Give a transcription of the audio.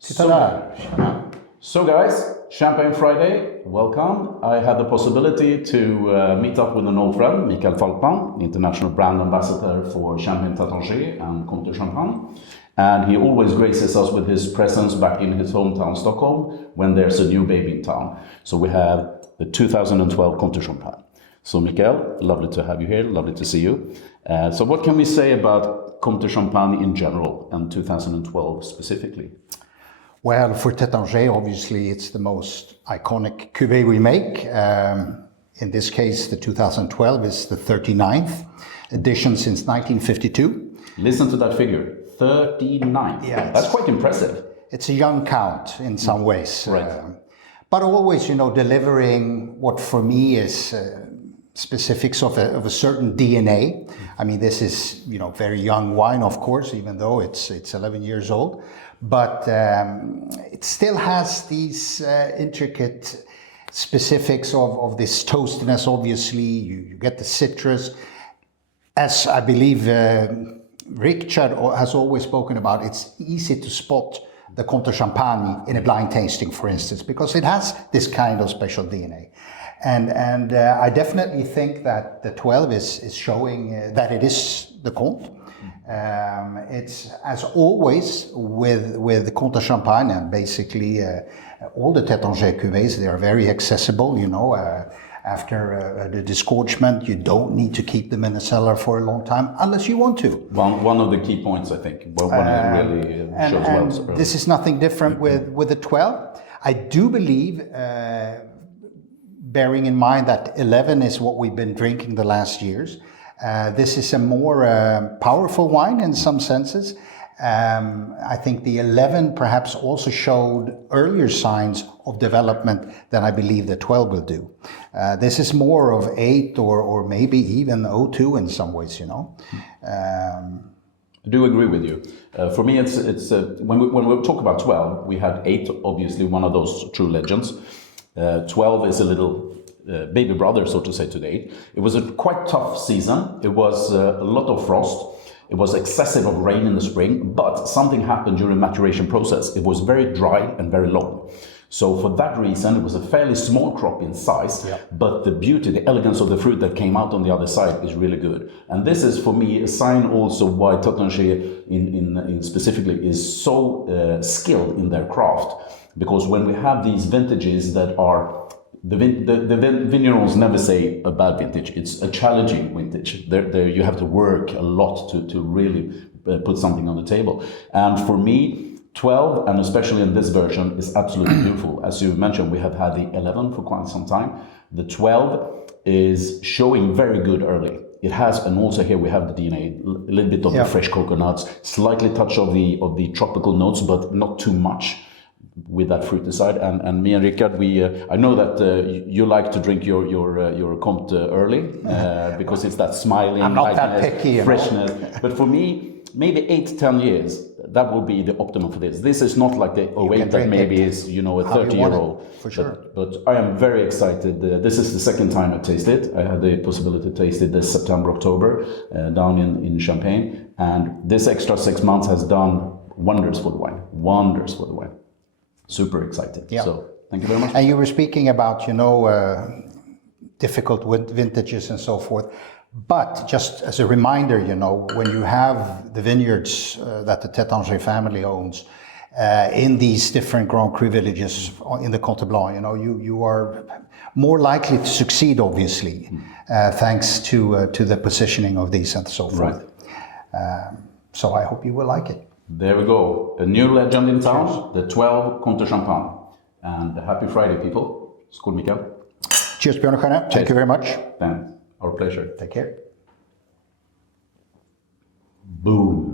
Titta där. So guys, Champagne Friday, welcome. I had the possibility to meet up with an old friend, Mikael Falkman, international brand ambassador for Champagne Taittinger and Comtes Champagne. And he always graces us with his presence back in his hometown, Stockholm, when there's a new baby in town. So we have the 2012 Comtes Champagne. So Mikael, lovely to have you here, lovely to see you. So what can we say about Comtes Champagne in general and 2012 specifically? Well, for Taittinger, obviously, it's the most iconic cuvée we make. In this case, the 2012 is the 39th edition since 1952. Listen to that figure, 39. Yeah, that's quite impressive. It's a young count in some ways. Right. But always, delivering what for me is specifics of a certain DNA. I mean, this is, very young wine, of course, even though it's 11 years old. But it still has these intricate specifics of this toastiness, obviously. You get the citrus. As I believe Richard has always spoken about, it's easy to spot the Comtes Champagne in a blind tasting, for instance, because it has this kind of special DNA. And I definitely think that the 12 is showing that it is the Comte. It's, as always, with the Comtes Champagne and basically all the Taittinger cuvées, they are very accessible, after the disgorgement, you don't need to keep them in the cellar for a long time unless you want to. One of the key points, I think, when it really shows well. So this is nothing different with the 12. I do believe, bearing in mind that 11 is what we've been drinking the last years, this is a more powerful wine in some senses. I think the 11 perhaps also showed earlier signs of development than I believe the 12 will do. This is more of 8 or maybe even 02 in some ways, I do agree with you. For me, it's when we talk about 12, we had 8, obviously one of those true legends. 12 is a little baby brother, so to say, to the 8. It was a quite tough season. It was a lot of frost. It was excessive of rain in the spring, but something happened during maturation process. It was very dry and very long. So for that reason, it was a fairly small crop in size, but the beauty, the elegance of the fruit that came out on the other side is really good. And this is, for me, a sign also why Taittinger in specifically is so skilled in their craft. Because when we have these vintages that are the vignerons never say a bad vintage. It's a challenging vintage. You have to work a lot to really put something on the table. And for me, 12, and especially in this version, is absolutely beautiful. As you mentioned, we have had the 11 for quite some time. The 12 is showing very good early. It has, and also here we have the DNA, a little bit of the fresh coconuts, slightly touch of the tropical notes, but not too much with that fruity side. And me and Richard, I know that you like to drink your Comte early because it's that smiling, I'm not that picky, freshness. But for me, maybe 8-10 years, that will be the optimum for this. This is not like the 08 that maybe is, a 30-year-old. For sure. But I am very excited. This is the second time I taste it. I had the possibility to taste it this September, October, down in Champagne. And this extra 6 months has done wonders for the wine. Wonders for the wine. Super excited. Yeah. So thank you very much. And you were speaking about, difficult vintages and so forth. But just as a reminder, when you have the vineyards that the Taittinger family owns in these different Grand Cru villages in the Comte Blanc, you are more likely to succeed, obviously, thanks to the positioning of these and so forth. Right. So I hope you will like it. There we go. A new legend in town, the 12 Comtes Champagne. And happy Friday, people. Skål, Mikael. Cheers, Björn. Thank you very much. Thanks. Our pleasure. Take care. Boom.